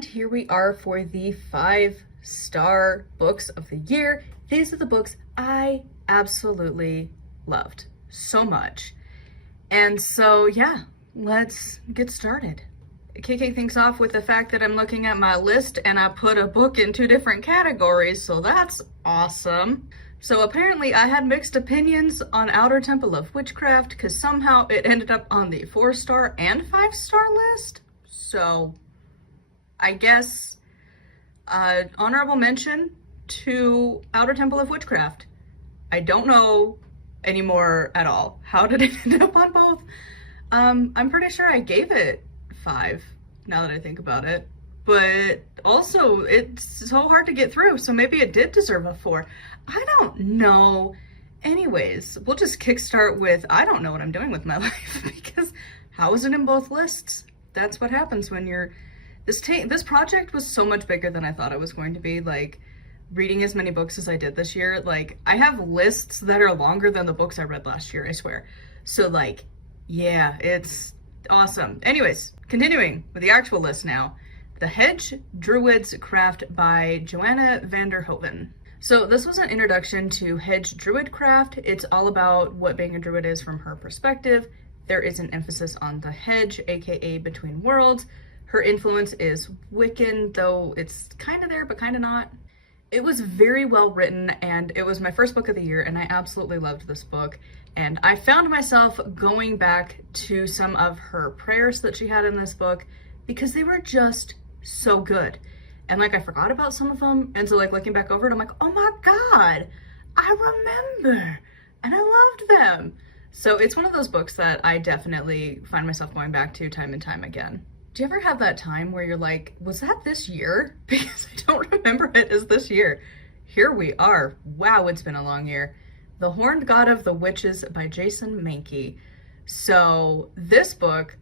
And here we are for the 5-star books of the year. These are the books I absolutely loved so much. And so, yeah, let's get started. Kicking things off with the fact that I'm looking at my list and I put a book in 2 different categories, so that's awesome. So apparently I had mixed opinions on Outer Temple of Witchcraft because somehow it ended up on the 4-star and 5-star list. So I guess honorable mention to Outer Temple of Witchcraft. I don't know anymore at all. How did it end up on both? I'm pretty sure I gave it 5 now that I think about it. But also it's so hard to get through, so maybe it did deserve a 4. I don't know. Anyways, we'll just kickstart with I don't know what I'm doing with my life because how is it in both lists? That's what happens when you're this project was so much bigger than I thought it was going to be. Like, reading as many books as I did this year, like, I have lists that are longer than the books I read last year, I swear. So, like, yeah, it's awesome. Anyways, continuing with the actual list now. The Hedge, Druid's Craft by Joanna van der Hoeven. So this was an introduction to Hedge Druid Craft. It's all about what being a druid is from her perspective. There is an emphasis on the hedge, aka between worlds. Her influence is Wiccan, though it's kind of there, but kind of not. It was very well written, and it was my first book of the year, and I absolutely loved this book. And I found myself going back to some of her prayers that she had in this book because they were just so good. And like, I forgot about some of them, and so like looking back over it, I'm like, oh my God, I remember, and I loved them. So it's one of those books that I definitely find myself going back to time and time again. Do you ever have that time where you're like, was that this year? Because I don't remember it as this year. Here we are. Wow, it's been a long year. The Horned God of the Witches by Jason Mankey. So this book,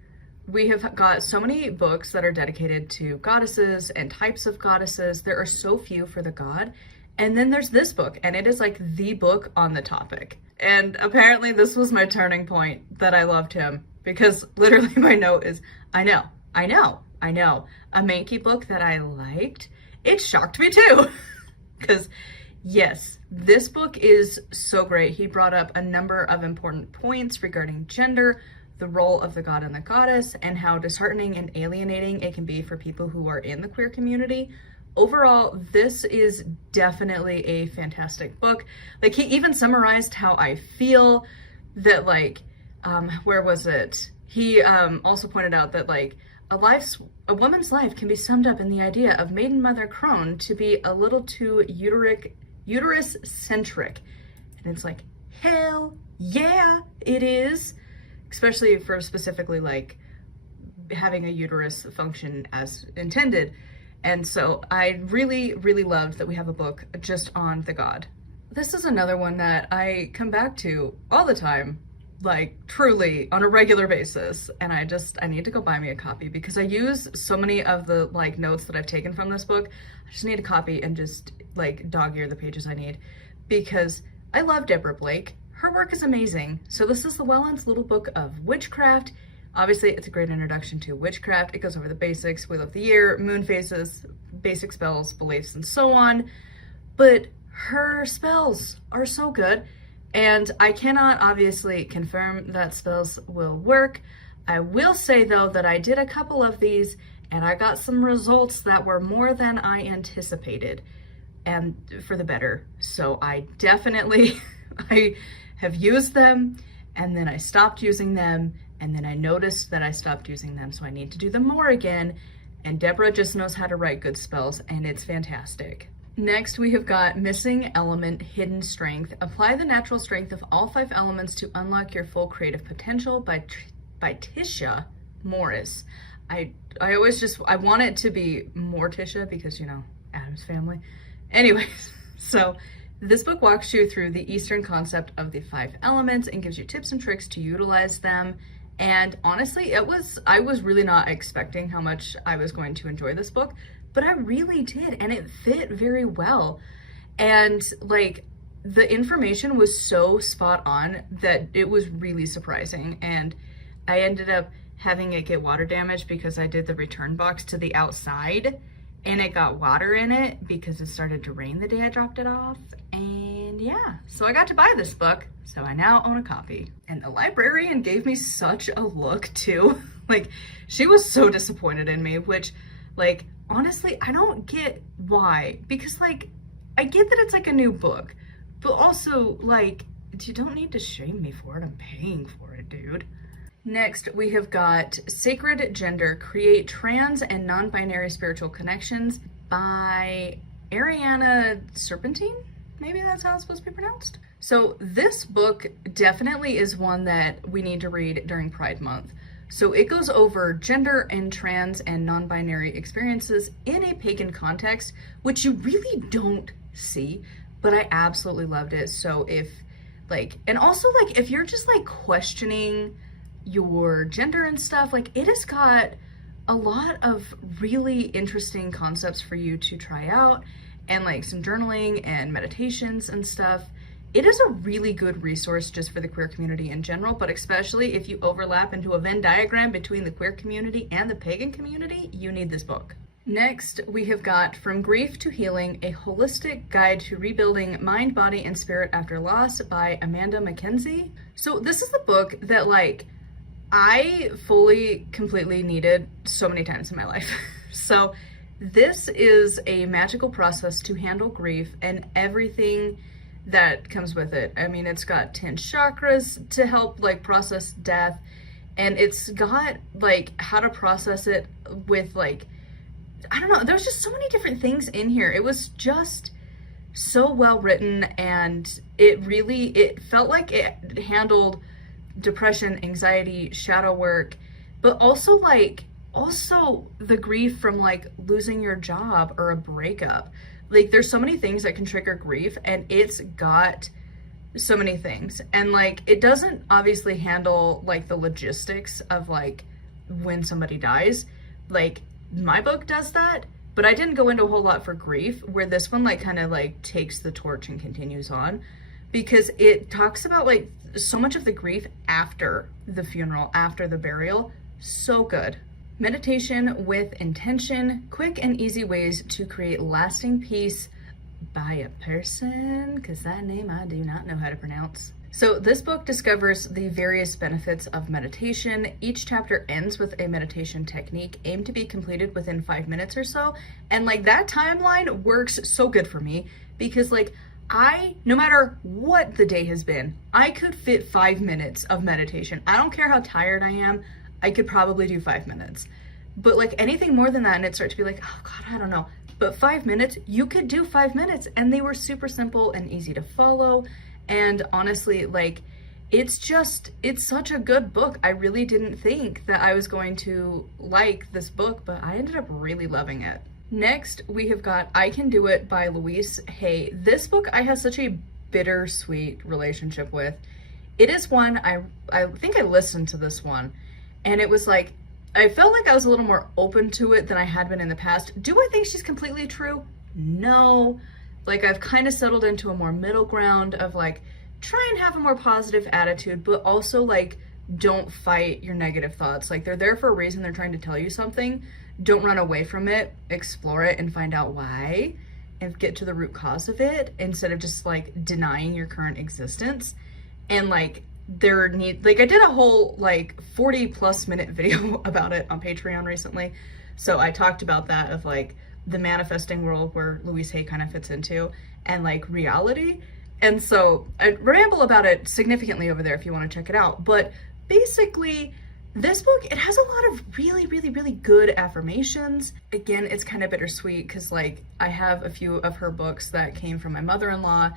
we have got so many books that are dedicated to goddesses and types of goddesses. There are so few for the god. And then there's this book, and it is like the book on the topic. And apparently this was my turning point that I loved him, because literally my note is, I know. A Mankey book that I liked. It shocked me too. Because yes, this book is so great. He brought up a number of important points regarding gender, the role of the god and the goddess, and how disheartening and alienating it can be for people who are in the queer community. Overall, this is definitely a fantastic book. Like, he even summarized how I feel that, like, where was it? He also pointed out that, like, a woman's life can be summed up in the idea of Maiden Mother Crone to be a little too uterus-centric. And it's like, hell yeah, it is. Especially for specifically, like, having a uterus function as intended. And so I really, really loved that we have a book just on the god. This is another one that I come back to all the time, like truly on a regular basis. And I need to go buy me a copy because I use so many of the like notes that I've taken from this book. I just need a copy and just like dog ear the pages I need because I love Deborah Blake. Her work is amazing. So this is Llewellyn's little book of witchcraft. Obviously, it's a great introduction to witchcraft. It goes over the basics, wheel of the year, moon phases, basic spells, beliefs, and so on. But her spells are so good, and I cannot obviously confirm that spells will work. I will say, though, that I did a couple of these, and I got some results that were more than I anticipated, and for the better. So I definitely, I have used them, and then I stopped using them, and then I noticed that I stopped using them, so I need to do them more again. And Deborah just knows how to write good spells, and it's fantastic. Next, we have got Missing Element, Hidden Strength. Apply the natural strength of all 5 elements to unlock your full creative potential by Tisha Morris. I want it to be more Tisha because, you know, Addams Family. Anyways, so this book walks you through the Eastern concept of the 5 elements and gives you tips and tricks to utilize them. And honestly, I was really not expecting how much I was going to enjoy this book, but I really did, and it fit very well. And like, the information was so spot on that it was really surprising. And I ended up having it get water damage because I did the return box to the outside and it got water in it because it started to rain the day I dropped it off. And yeah, so I got to buy this book, so I now own a copy. And the librarian gave me such a look too. Like, she was so disappointed in me, which, like, honestly, I don't get why. Because, like, I get that it's like a new book, but also, like, you don't need to shame me for it. I'm paying for it, dude. Next, we have got Sacred Gender, Create Trans and Non-Binary Spiritual Connections by Ariana Serpentine? Maybe that's how it's supposed to be pronounced. So this book definitely is one that we need to read during Pride Month. So it goes over gender and trans and non-binary experiences in a pagan context, which you really don't see, but I absolutely loved it. So if, like, and also, like, if you're just, like, questioning your gender and stuff, like, it has got a lot of really interesting concepts for you to try out, and, like, some journaling and meditations and stuff. It is a really good resource just for the queer community in general, but especially if you overlap into a Venn diagram between the queer community and the pagan community, you need this book. Next, we have got From Grief to Healing, A Holistic Guide to Rebuilding Mind, Body, and Spirit After Loss by Amanda MacKenzie. So this is the book that, like, I fully, completely needed so many times in my life. So this is a magical process to handle grief and everything that comes with it. I mean, it's got 10 chakras to help, like, process death, and it's got, like, how to process it with, like, I don't know, there's just so many different things in here. It was just so well written, and it felt like it handled depression, anxiety, shadow work, but also, like, the grief from, like, losing your job or a breakup. Like, there's so many things that can trigger grief, and it's got so many things. And, like, it doesn't obviously handle, like, the logistics of, like, when somebody dies. Like, my book does that, but I didn't go into a whole lot for grief, where this one, like, kind of, like, takes the torch and continues on, because it talks about, like, so much of the grief after the funeral, after the burial. So good. Meditation with Intention, Quick and Easy Ways to Create Lasting Peace by a person, because that name I do not know how to pronounce. So this book discovers the various benefits of meditation. Each chapter ends with a meditation technique aimed to be completed within 5 minutes or so. And, like, that timeline works so good for me, because, like, no matter what the day has been, I could fit 5 minutes of meditation. I don't care how tired I am. I could probably do 5 minutes, but, like, anything more than that, and it starts to be like, oh God, I don't know. But 5 minutes, you could do 5 minutes, and they were super simple and easy to follow. And honestly, like, it's such a good book. I really didn't think that I was going to like this book, but I ended up really loving it. Next, we have got I Can Do It by Louise Hay. This book I have such a bittersweet relationship with. It is one, I think I listened to this one, and it was like, I felt like I was a little more open to it than I had been in the past. Do I think she's completely true? No. Like, I've kind of settled into a more middle ground of, like, try and have a more positive attitude, but also, like, don't fight your negative thoughts. Like, they're there for a reason. They're trying to tell you something. Don't run away from it. Explore it and find out why and get to the root cause of it, instead of just, like, denying your current existence. And, like, I did a whole, like, 40+ minute video about it on Patreon recently. So I talked about that, of, like, the manifesting world where Louise Hay kind of fits into, and, like, reality. And so I ramble about it significantly over there if you want to check it out. But basically, this book, it has a lot of really, really, really good affirmations. Again, it's kind of bittersweet because, like, I have a few of her books that came from my mother-in-law.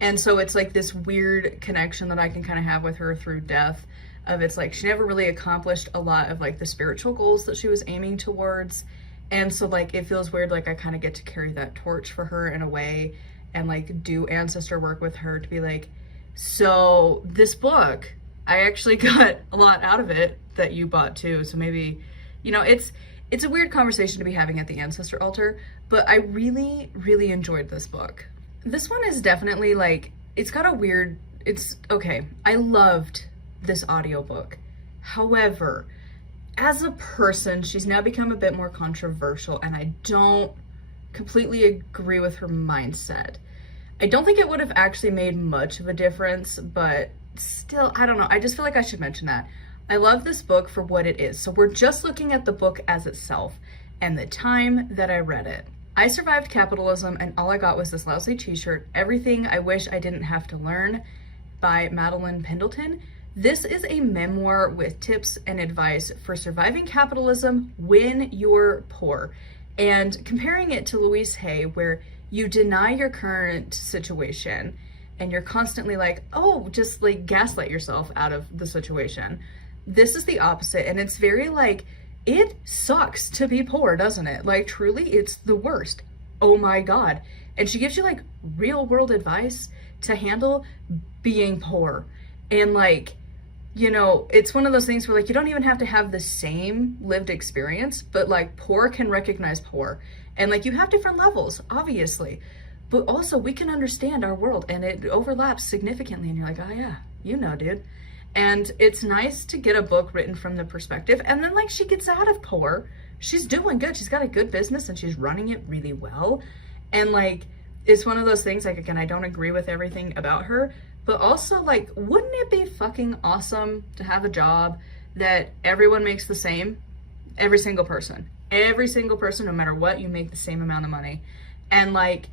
And so it's, like, this weird connection that I can kind of have with her through death, of it's like she never really accomplished a lot of, like, the spiritual goals that she was aiming towards. And so, like, it feels weird, like, I kind of get to carry that torch for her in a way, and, like, do ancestor work with her to be like, so this book, I actually got a lot out of it that you bought too. So maybe, you know, it's a weird conversation to be having at the ancestor altar, but I really, really enjoyed this book. This one is definitely, like, it's got a weird, okay, I loved this audiobook. However, as a person, she's now become a bit more controversial, and I don't completely agree with her mindset. I don't think it would have actually made much of a difference, but still, I don't know. I just feel like I should mention that. I love this book for what it is. So we're just looking at the book as itself and the time that I read it. I survived capitalism, and all I got was this lousy t-shirt, Everything I Wish I Didn't Have to Learn by Madeline Pendleton. This is a memoir with tips and advice for surviving capitalism when you're poor, and comparing it to Louise Hay, where you deny your current situation and you're constantly like, oh, just like gaslight yourself out of the situation. This is the opposite, and it's very like, it sucks to be poor, doesn't it? Like, truly, it's the worst. Oh my God. And she gives you like real world advice to handle being poor. And like, you know, it's one of those things where like, you don't even have to have the same lived experience, but like poor can recognize poor. And like, you have different levels, obviously, but also we can understand our world, and it overlaps significantly. And you're like, oh yeah, you know, dude. And it's nice to get a book written from the perspective. And then like, she gets out of poor, she's doing good. She's got a good business and she's running it really well. And like, it's one of those things, like, again, I don't agree with everything about her, but also like, wouldn't it be fucking awesome to have a job that everyone makes the same? Every single person, no matter what, you make the same amount of money. And like,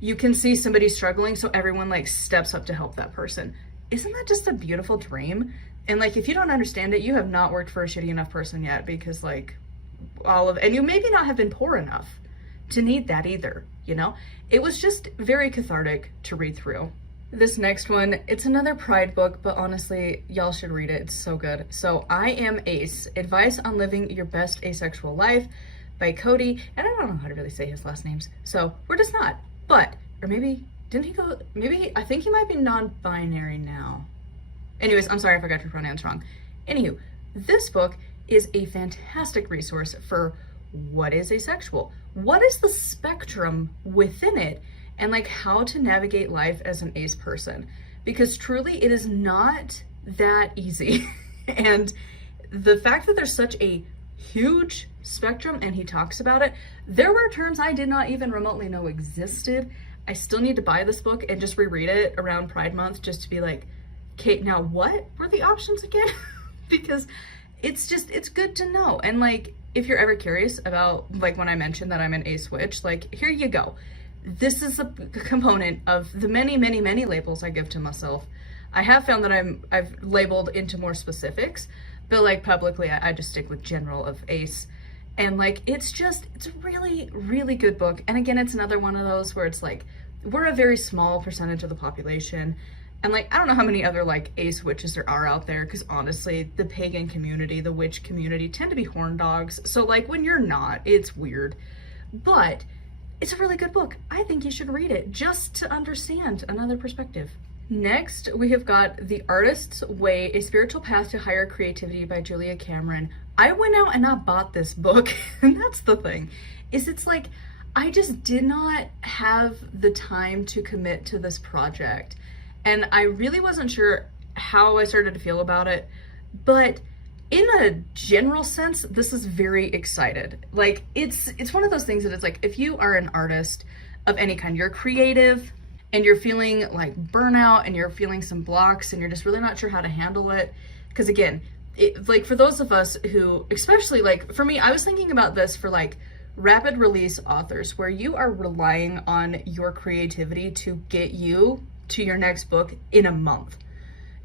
you can see somebody struggling, so everyone like steps up to help that person. Isn't that just a beautiful dream? And like, if you don't understand it, you have not worked for a shitty enough person yet, because like and you maybe not have been poor enough to need that either, you know? It was just very cathartic to read through. This next one, it's another pride book, but honestly, y'all should read it. It's so good. So I Am Ace, Advice on Living Your Best Asexual Life by Cody, and I don't know how to really say his last names, so we're just not. But, or maybe, didn't he go, I think he might be non-binary now. Anyways, I'm sorry if I got your pronouns wrong. Anywho, this book is a fantastic resource for what is asexual, what is the spectrum within it, and like how to navigate life as an ace person. Because truly, it is not that easy. And the fact that there's such a huge spectrum, and he talks about it, there were terms I did not even remotely know existed. I still need to buy this book and just reread it around Pride Month, just to be like, Kate, now what were the options again? Because it's good to know. And like, if you're ever curious about, like when I mentioned that I'm an ace witch, like, here you go. This is a component of the many, many, many labels I give to myself. I have found that I've labeled into more specifics, but like publicly, I just stick with general of ace. And like, it's a really, really good book. And again, it's another one of those where it's like, we're a very small percentage of the population. And like, I don't know how many other like ace witches there are out there, because honestly, the pagan community, the witch community tend to be horn dogs. So like, when you're not, it's weird. But it's a really good book. I think you should read it just to understand another perspective. Next, we have got The Artist's Way, A Spiritual Path to Higher Creativity by Wijeyakumar. I went out and I bought this book, and that's the thing, is it's like, I just did not have the time to commit to this project. And I really wasn't sure how I started to feel about it, but in a general sense, this is very excited. Like, it's one of those things that it's like, if you are an artist of any kind, you're creative, and you're feeling like burnout, and you're feeling some blocks, and you're just really not sure how to handle it. Because again, like for those of us who, especially like for me, I was thinking about this for like rapid release authors, where you are relying on your creativity to get you to your next book in a month.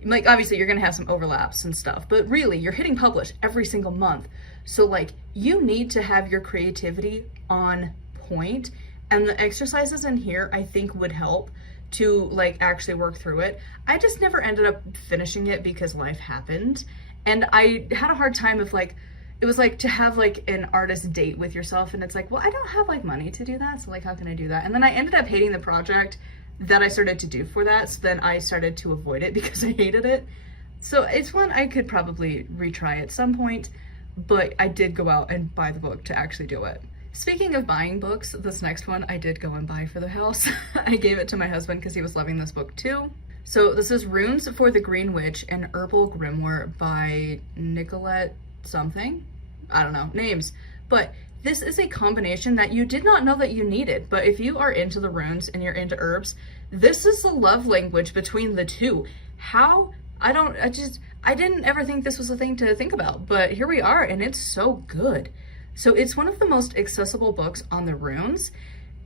Like, obviously you're gonna have some overlaps and stuff, but really you're hitting publish every single month. So like, you need to have your creativity on point, and the exercises in here I think would help to like actually work through it. I just never ended up finishing it because life happened, and I had a hard time of like, it was like to have like an artist date with yourself, and it's like, well, I don't have like money to do that, so like, how can I do that? And then I ended up hating the project that I started to do for that, so then I started to avoid it because I hated it. So it's one I could probably retry at some point, but I did go out and buy the book to actually do it. Speaking of buying books, this next one I did go and buy for the house. I gave it to my husband because he was loving this book too. So this is Runes for the Green Witch, an Herbal Grimoire by Nicolette something. I don't know, names. But this is a combination that you did not know that you needed. But if you are into the runes and you're into herbs, this is the love language between the two. How? I didn't ever think this was a thing to think about, but here we are, and it's so good. So it's one of the most accessible books on the runes.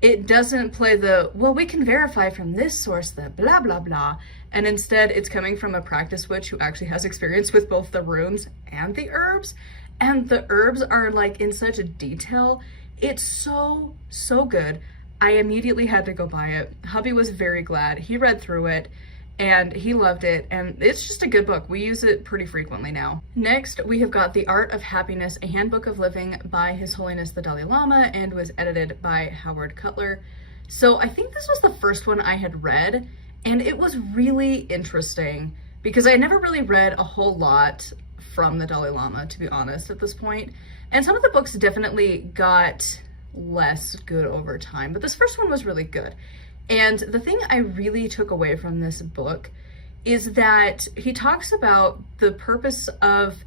It doesn't play the, well, we can verify from this source that blah, blah, blah. And instead, it's coming from a practice witch who actually has experience with both the runes and the herbs. And the herbs are like in such detail. It's so, so good. I immediately had to go buy it. Hubby was very glad. He read through it and he loved it. And it's just a good book. We use it pretty frequently now. Next, we have got The Art of Happiness, a Handbook of Living by His Holiness the Dalai Lama, and was edited by Howard Cutler. So I think this was the first one I had read, and it was really interesting because I never really read a whole lot from the Dalai Lama, to be honest, at this point. And some of the books definitely got less good over time, but this first one was really good. And the thing I really took away from this book is that he talks about the purpose of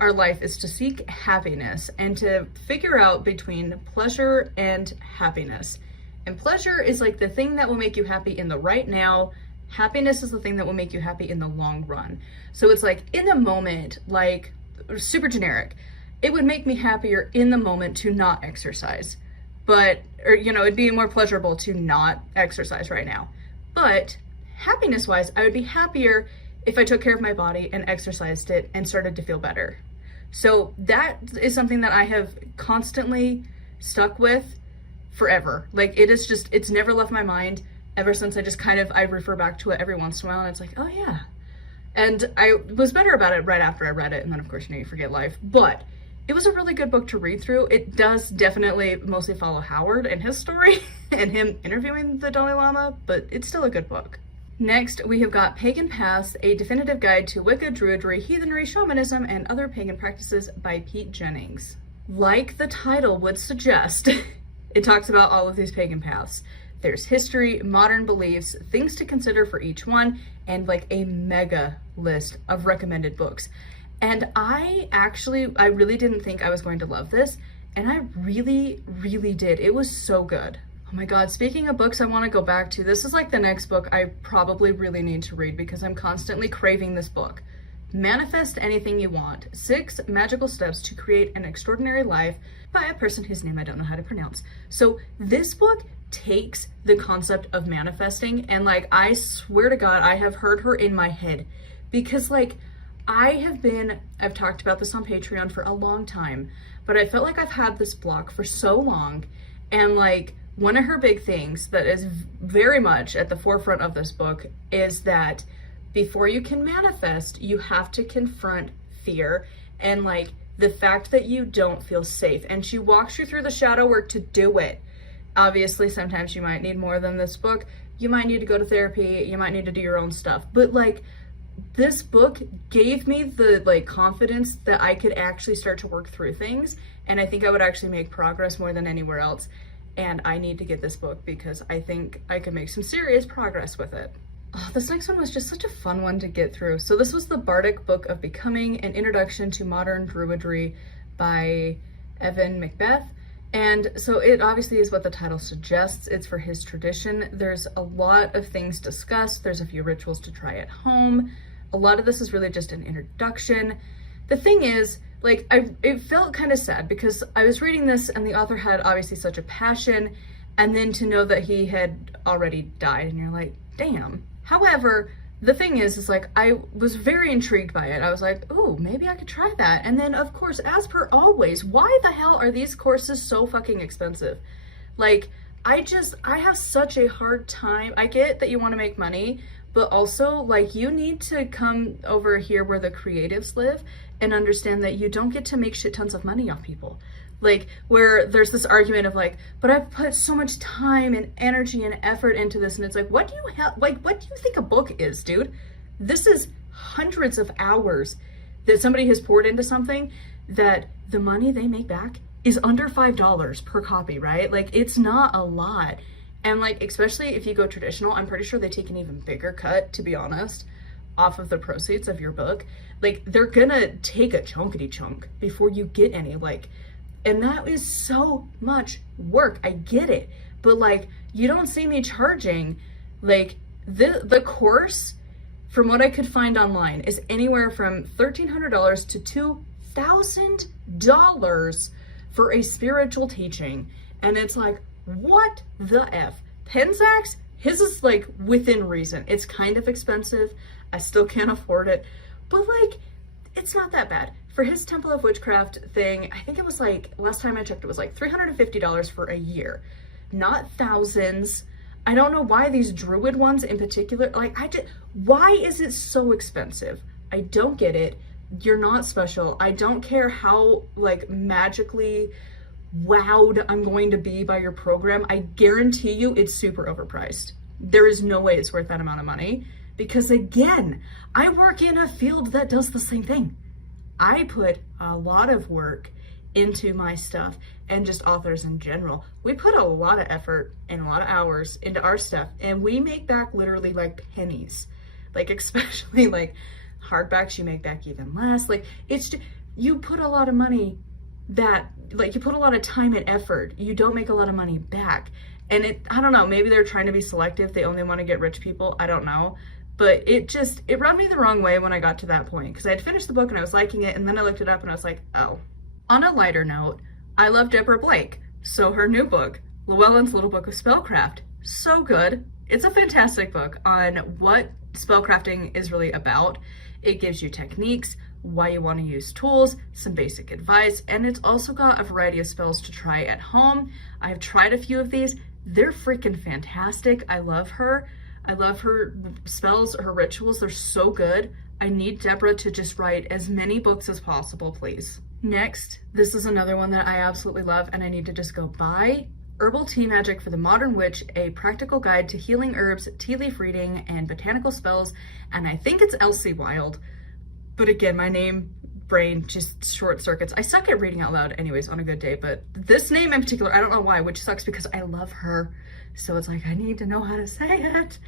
our life is to seek happiness and to figure out between pleasure and happiness. And pleasure is like the thing that will make you happy in the right now. Happiness is the thing that will make you happy in the long run. So it's like in the moment, like super generic, it would make me happier in the moment to not exercise. But, or, you know, it'd be more pleasurable to not exercise right now. But happiness wise, I would be happier if I took care of my body and exercised it and started to feel better. So that is something that I have constantly stuck with forever. Like it is just, it's never left my mind ever since. I refer back to it every once in a while and it's like, oh yeah. And I was better about it right after I read it. And then of course, you know, you forget life, but it was a really good book to read through. It does definitely mostly follow Howard and his story and him interviewing the Dalai Lama, but it's still a good book. Next, we have got Pagan Paths, a definitive guide to Wicca, Druidry, heathenry, shamanism, and other pagan practices by Pete Jennings. Like the title would suggest, it talks about all of these pagan paths. There's history, modern beliefs, things to consider for each one, and like a mega list of recommended books. And I really didn't think I was going to love this, and I really, really did. It was so good. Oh my God, speaking of books I want to go back to, this is like the next book I probably really need to read because I'm constantly craving this book. Manifest Anything You Want, 6 Magical Steps to Create an Extraordinary Life by a person whose name I don't know how to pronounce. So this book takes the concept of manifesting and like, I swear to God, I have heard her in my head because like, I've talked about this on Patreon for a long time, but I felt like I've had this block for so long. And like one of her big things that is very much at the forefront of this book is that before you can manifest, you have to confront fear and like the fact that you don't feel safe. And she walks you through the shadow work to do it. Obviously, sometimes you might need more than this book. You might need to go to therapy. You might need to do your own stuff. But like, this book gave me the like confidence that I could actually start to work through things. And I think I would actually make progress more than anywhere else. And I need to get this book because I think I can make some serious progress with it. Oh, this next one was just such a fun one to get through. So this was the Bardic Book of Becoming, an Introduction to Modern Druidry by Evan Macbeth. And so it obviously is what the title suggests. It's for his tradition. There's a lot of things discussed. There's a few rituals to try at home. A lot of this is really just an introduction. The thing is, like, it felt kind of sad because I was reading this and the author had obviously such a passion, and then to know that he had already died and you're like, damn. However, the thing is like, I was very intrigued by it. I was like, oh, maybe I could try that. And then of course, as per always, why the hell are these courses so fucking expensive? Like, I have such a hard time. I get that you want to make money, but also like you need to come over here where the creatives live and understand that you don't get to make shit tons of money off people. Like, where there's this argument of like, but I've put so much time and energy and effort into this, and it's like, what do you think a book is, dude? This is hundreds of hours that somebody has poured into something that the money they make back is under $5 per copy, right? Like, it's not a lot. And like, especially if you go traditional, I'm pretty sure they take an even bigger cut, to be honest. off of the proceeds of your book, like they're gonna take a chunkity chunk before you get any, like, and that is so much work. I get it, but like, you don't see me charging, like the course, from what I could find online, is anywhere from $1,300 to $2,000 for a spiritual teaching. And it's like, what the F? Penczak's, his is like within reason. It's kind of expensive. I still can't afford it, but like, it's not that bad. For his Temple of Witchcraft thing, I think it was like, last time I checked, it was like $350 for a year, not thousands. I don't know why these Druid ones in particular, like why is it so expensive? I don't get it. You're not special. I don't care how like magically wowed I'm going to be by your program. I guarantee you it's super overpriced. There is no way it's worth that amount of money, because again, I work in a field that does the same thing. I put a lot of work into my stuff, and just authors in general. We put a lot of effort and a lot of hours into our stuff, and we make back literally like pennies. Like, especially like hardbacks, you make back even less. Like, it's just, you put a lot of money that, like, you put a lot of time and effort, you don't make a lot of money back. And I don't know, maybe they're trying to be selective. They only want to get rich people. I don't know. But it rubbed me the wrong way when I got to that point, because I had finished the book and I was liking it, and then I looked it up and I was like, oh. On a lighter note, I love Deborah Blake. So her new book, Llewellyn's Little Book of Spellcraft, so good. It's a fantastic book on what spellcrafting is really about. It gives you techniques, why you want to use tools, some basic advice, and it's also got a variety of spells to try at home. I've tried a few of these. They're freaking fantastic. I love her. I love her spells, her rituals. They're so good. I need Deborah to just write as many books as possible, please. Next, this is another one that I absolutely love and I need to just go buy. Herbal Tea Magic for the Modern Witch, a practical guide to healing herbs, tea leaf reading, and botanical spells. And I think it's Elsie Wilde. But again, my brain just short circuits. I suck at reading out loud anyways on a good day, but this name in particular, I don't know why, which sucks because I love her. So it's like, I need to know how to say it.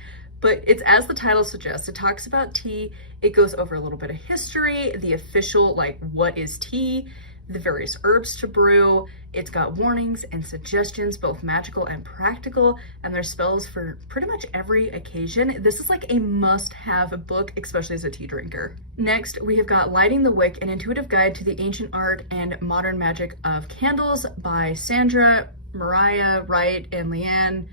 But it's, as the title suggests, it talks about tea. It goes over a little bit of history, the official, like, what is tea, the various herbs to brew. It's got warnings and suggestions, both magical and practical, and there's spells for pretty much every occasion. This is like a must-have book, especially as a tea drinker. Next, we have got Lighting the Wick, an intuitive guide to the ancient art and modern magic of candles by Sandra, Mariah, Wright, and Leanne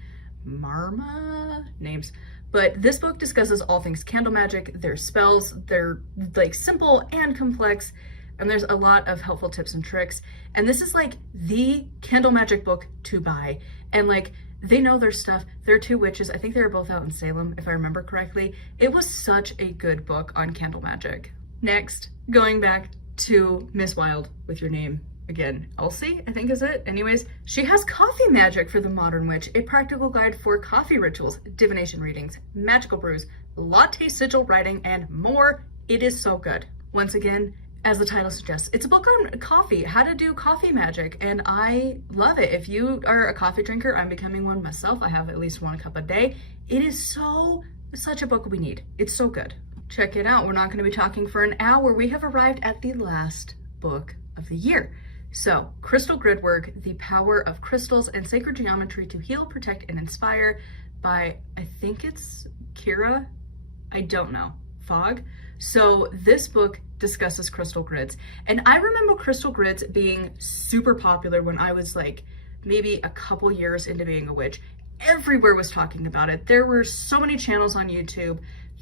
Marma, names. But this book discusses all things candle magic, their spells, they're like simple and complex, and there's a lot of helpful tips and tricks. And this is like the candle magic book to buy. And like, they know their stuff. They're two witches. I think they were both out in Salem, if I remember correctly. It was such a good book on candle magic. Next, going back to Miss Wilde with your name again, Elsie, I think is it. Anyways, she has Coffee Magic for the Modern Witch, a practical guide for coffee rituals, divination readings, magical brews, latte sigil writing, and more. It is so good. Once again, as the title suggests, it's a book on coffee, how to do coffee magic, and I love it. If you are a coffee drinker, I'm becoming one myself. I have at least 1 cup a day. It is such a book we need. It's so good. Check it out. We're not going to be talking for an hour. We have arrived at the last book of the year. So, Crystal Gridwork, The Power of Crystals and Sacred Geometry to Heal, Protect, and Inspire by, I think it's Kira, I don't know, Fogg. So this book discusses crystal grids. And I remember crystal grids being super popular when I was like maybe a couple years into being a witch. Everywhere was talking about it. There were so many channels on YouTube,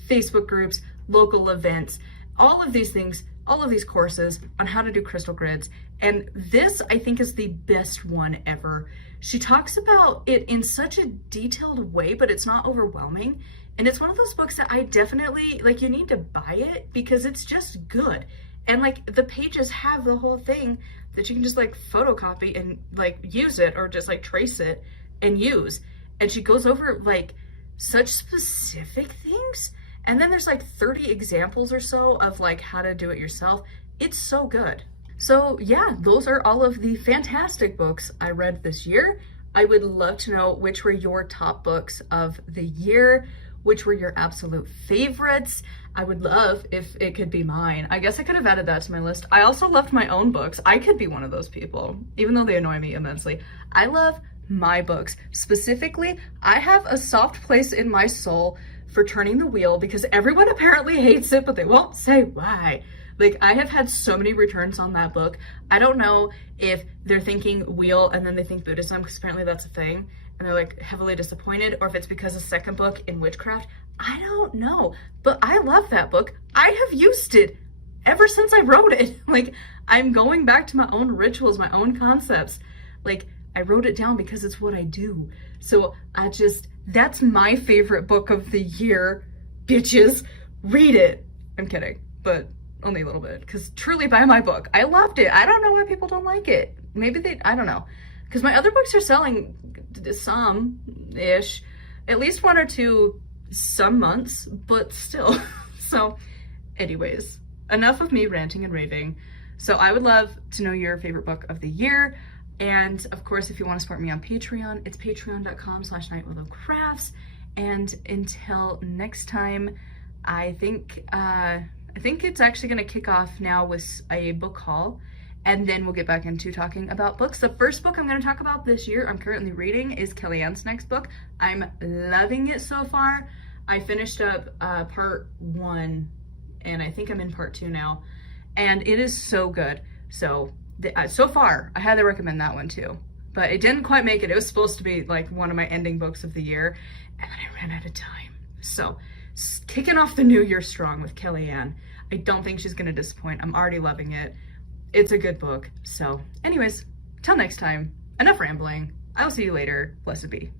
Facebook groups, local events, all of these things, all of these courses on how to do crystal grids. And this, I think, is the best one ever. She talks about it in such a detailed way, but it's not overwhelming. And it's one of those books that I definitely, like, you need to buy it because it's just good. And like the pages have the whole thing that you can just like photocopy and like use it or just like trace it and use. And she goes over like such specific things. And then there's like 30 examples or so of like how to do it yourself. It's so good. So yeah, those are all of the fantastic books I read this year. I would love to know which were your top books of the year. which were your absolute favorites. I would love if it could be mine. I guess I could have added that to my list. I also loved my own books. I could be one of those people, even though they annoy me immensely. I love my books. Specifically, I have a soft place in my soul for Turning the Wheel because everyone apparently hates it, but they won't say why. Like, I have had so many returns on that book. I don't know if they're thinking wheel and then they think Buddhism, because apparently that's a thing, and they're like heavily disappointed, or if it's because the second book in Witchcraft. I don't know, but I love that book. I have used it ever since I wrote it. Like, I'm going back to my own rituals, my own concepts. Like, I wrote it down because it's what I do. So that's my favorite book of the year. Bitches, read it. I'm kidding, but only a little bit, because truly buy my book. I loved it. I don't know why people don't like it. Maybe I don't know. Because my other books are selling some-ish, at least one or two some months, but still. So anyways, enough of me ranting and raving. So I would love to know your favorite book of the year. And of course, if you want to support me on Patreon, it's patreon.com/nightwillowcrafts. And until next time, I think it's actually going to kick off now with a book haul, and then we'll get back into talking about books. The first book I'm going to talk about this year, I'm currently reading, is Kellyanne's next book. I'm loving it so far. I finished up part 1, and I think I'm in part 2 now, and it is so good. So far, I highly recommend that one too. But it didn't quite make it. It was supposed to be like one of my ending books of the year, and then I ran out of time. So, kicking off the new year strong with Kellyanne. I don't think she's gonna disappoint. I'm already loving it. It's a good book. So, anyways, till next time, enough rambling. I'll see you later. Blessed be.